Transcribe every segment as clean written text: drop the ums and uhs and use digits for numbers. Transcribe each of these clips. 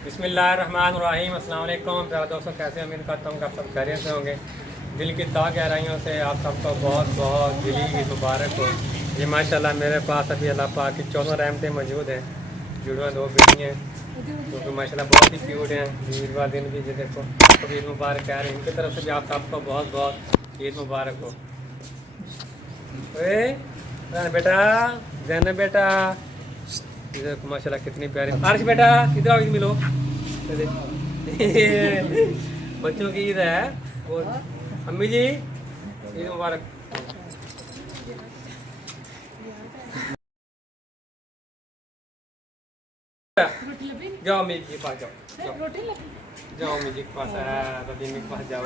बिस्मिल्लाहिर्रहमानिर्रहीम। अस्सलाम वालेकुम प्यारे दोस्तों, कैसे उम्मीद करता हूँ कि आप सब खैरियत से होंगे। दिल की तह गहराइयों से आप सबको बहुत बहुत दिली ईद मुबारक हो। ये माशाल्लाह मेरे पास अभी अल्लाह पाक की 14 रहमतें मौजूद हैं। जुड़वा 2 बेटी हैं क्योंकि माशाल्लाह बहुत ही क्यूट हैं। ईदवा दिन भी ये देखो तो ईद मुबारक कह रहे हैं। इनकी तरफ से भी आप सबको बहुत बहुत ईद मुबारक हो। बेटा जैनब बेटा इधर माशाल्लाह कितनी प्यारी। आर्श बेटा इधर आओ, ईद मिलो। बच्चों की ईद है और अम्मी जी ईद मुबारक। जाओ अम्मी जी के पास जाओ, जाओ अम्मी जी के पास, अम्मी के पास जाओ।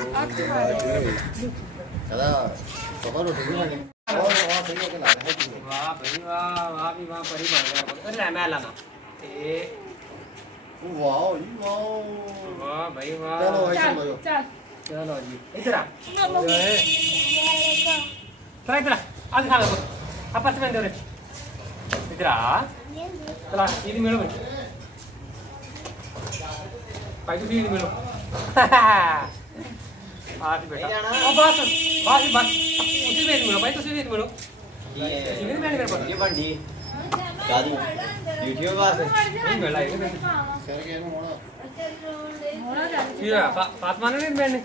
वाह भाई वाह, वाह भी वाह परी बन गया। अरे मैं लाना वाह भाई वाह। चलो जी इधर आ, इधर आज खा लो आपस में। इधर आ चला ईद मिलो भाई, तुम ईद मिलो। आज बेटा बस बस बस उसी में मिलो भाई, तुम ईद मिलो। ये बंडी दादी वीडियो बात है नहीं मिला है सर के मोड़ा क्या फातिमा ने नहीं मैंने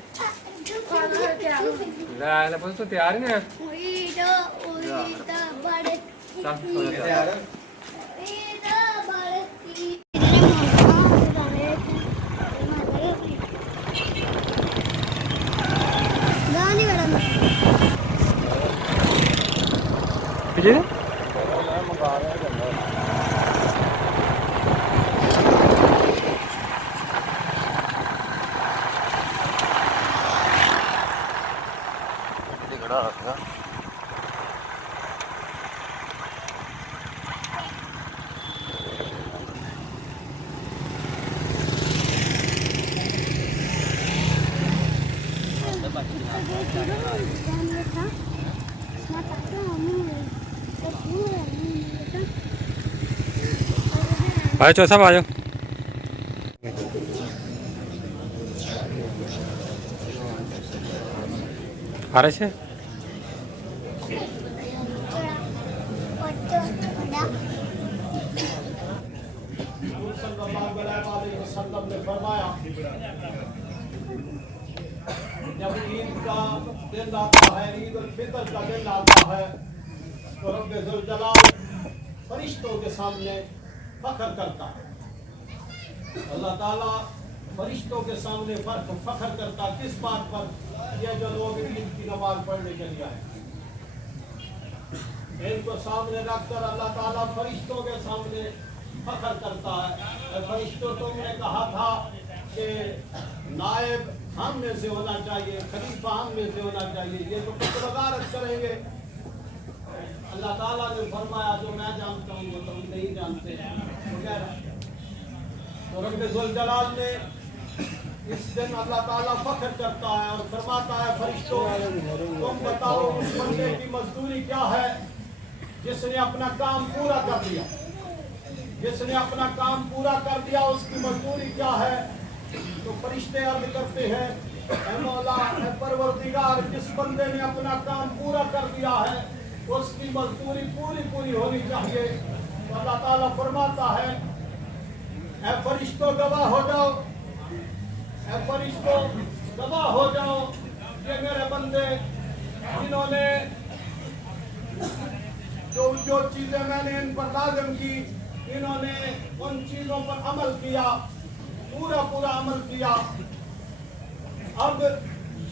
ला बस तो तैयार है ना। जी चो सब आ जाओ। आ रहे थे जब ईद का दिन आता है, ईद उल फितर का दिन आता है, तो रब्बे जुल जलाल फरिश्तों के सामने फख्र करता है। अल्लाह ताला फरिश्तों के सामने फख्र करता किस बात पर? ये जो लोग ईद की नमाज पढ़ने के लिए आए, इनको सामने रखकर अल्लाह ताला फरिश्तों के सामने फख्र करता है। फरिश्तों, तुमने कहा था कि नायब हम में से होना चाहिए, खलीफा हम में से होना चाहिए, ये तो कुछ वजारत करेंगे। अल्लाह ताला ने फरमाया जो मैं जानता हूँ वो तुम नहीं जानते हैं वगैरह। तो रब्बे जुल जलाल ने इस दिन अल्लाह ताला फख्र करता है और फरमाता है फरिश्तों, तुम बताओ उस बंदे की मजदूरी क्या है जिसने अपना काम पूरा कर दिया। जिसने अपना काम पूरा कर दिया उसकी मजदूरी क्या है? तो फरिश्ते अर्ज करते हैं ऐ मौला, ऐ परवरदिगार, जिस बंदे ने अपना काम पूरा कर दिया है उसकी मजदूरी पूरी पूरी होनी चाहिए। तो अल्लाह ताला फरमाता है ऐ फरिश्तों गवाह हो जाओ, ऐ फरिश्तों गवाह हो जाओ, ये मेरे बंदे जिन्होंने जो चीजें मैंने इन पर लाज़िम की, इन्होंने उन चीजों पर अमल किया, पूरा पूरा अमल किया। अब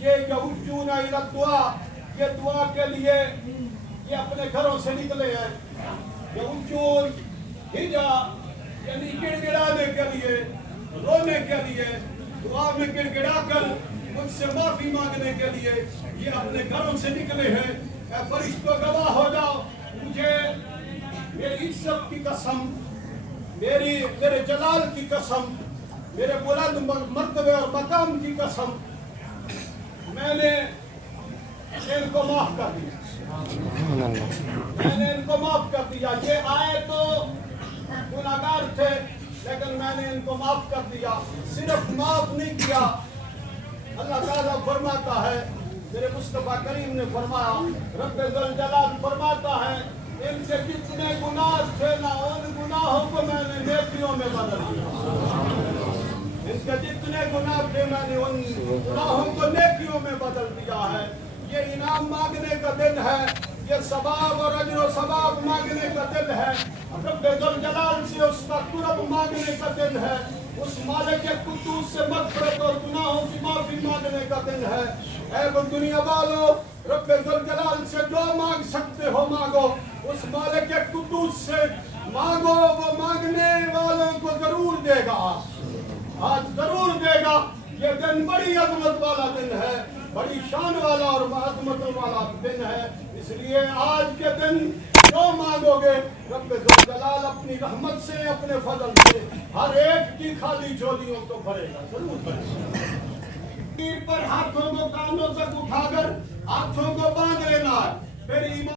ये यहुजूना इला दुआ, ये दुआ के लिए ये अपने घरों से निकले हैं। यहुजून हिजा यानी गिड़गिड़ाने के लिए, रोने के लिए, दुआ में गिड़गिड़ा कर मुझसे माफी मांगने के लिए ये अपने घरों से निकले हैं। फरिश्तों गवाह हो जाओ, मुझे मेरी इज्जत की कसम, मेरे जलाल की कसम, मेरे बुलंद मर्तबे और मकाम की कसम, मैंने इनको माफ कर दिया। मैंने इनको माफ कर दिया। ये आए तो गुनाहगार थे, लेकिन मैं मैंने इनको माफ कर दिया। सिर्फ माफ नहीं किया, अल्लाह ताला फरमाता है, मेरे मुस्तफा करीम ने फरमाया, रब्बे जुल जलाल फरमाता है, इनसे जितने गुनाह थे ना उन गुनाहों को मैंने नेकियों में बदल दिया। इनके जितने गुनाह थे मैंने उन गुनाहों को नेकियों में बदल दिया है। ये इनाम मांगने का दिन है, ये सवाब और अजर सवाब मांगने का दिन है, रब्बे जुल जलाल से उसका कुर्ब मांगने का दिन है, उस मालिक के कुद्दूस से मग़फ़िरत और गुनाहों की माफी मांगने का दिन है। ऐ दुनिया वालों, रब्बे जुल जलाल से जो मांग सकते हो मांगो, उस मालिक के कुद्दूस से मांगो, वो मांगने वालों को जरूर देगा, आज जरूर देगा। ये दिन बड़ी अजमत वाला दिन है, बड़ी शान वाला और अजमत वाला दिन है। इसलिए आज के दिन जो मांगोगे रब्बे जुल जलाल अपनी रहमत से, अपने फजल से हर एक की खाली झोलियों को भरेगा, जरूर भरेगा। पर हाथों को कानों तक उठाकर हाथों को बांध लेना है, फिर